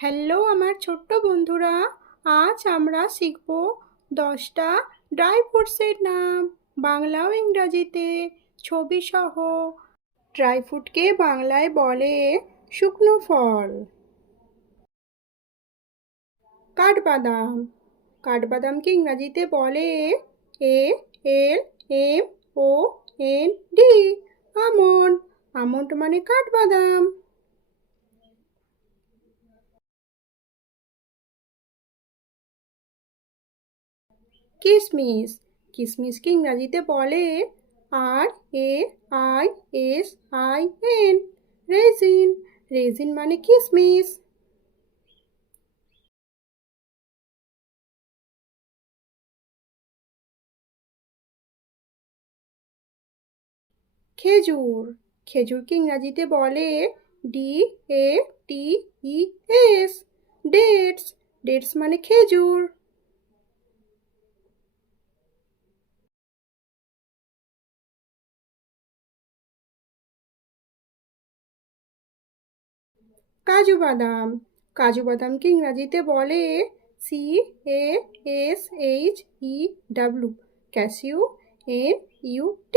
Hello আমার ছোট্ট বন্ধুরা, আজ আমরা শিখব 10টা ড্রাই ফ্রুটসের নাম, বাংলা ও ইংরাজিতে ছবি সহ। ড্রাই ফ্রুটকে বাংলায় বলে শুকনো ফল। কাঠবাদাম, কাঠবাদামকে ইংরাজিতে বলে ALMOND। আমন্ড, আমন্ড মানে কাঠবাদাম। কিশমিশ, কিশমিশকে ইংরাজিতে বলে RAISIN। রেজিন, রেজিন মানে কিশমিশ। খেজুর, খেজুরকে ইংরাজিতে বলে DATES। ডেটস, ডেটস মানে খেজুর। কাজু বাদাম, কাজু বাদামকে ইংরাজিতে বলে CASHEW। Cashew, NUT,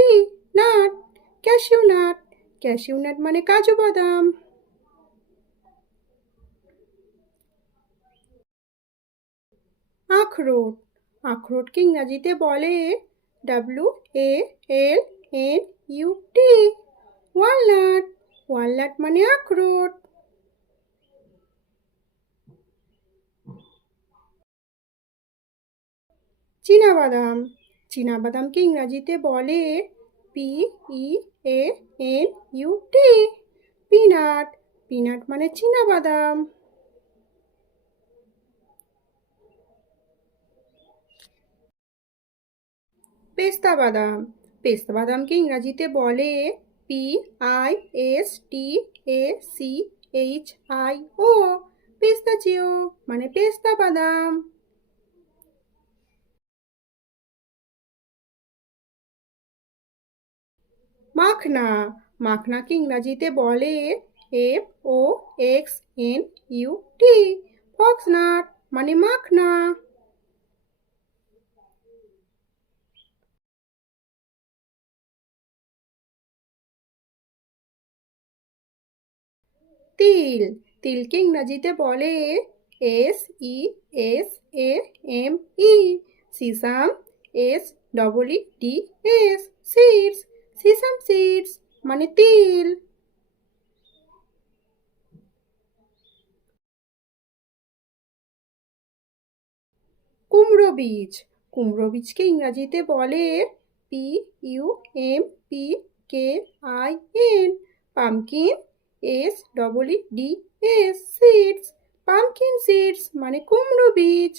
nut, cashew nut. Cashew nut মানে কাজু বাদাম। আখরোট, আখরোটকে ইংরাজিতে বলে WALNUT। ওয়ালনাট, ওয়ালনাট মানে আখরোট। চীনাবাদাম, চীনাবাদামকে ইংরাজিতে বলে PEANUT। পিনাট, পিনাট মানে চীনাবাদাম। পেস্তা বাদাম, পেস্তা বাদামকে ইংরাজিতে বলে PISTACHIO। পিস্তাচিও মানে পেস্তা বাদাম। মাখনা, মাখনাকে ইংরাজিতে বলে FOXNUT। ফক্সনাট মানে মাখনা। তিল, তিলকে ইংরাজিতে বলে SESAME। Sesame, SEEDS, seeds, sesame seeds মানে তিল। কুমড়ো বীজ, কুমড়ো বীজকে ইংরাজিতে বলে PUMPKIN। Pumpkin, SEEDS, seeds, pumpkin seeds মানে কুমড়ো বীজ।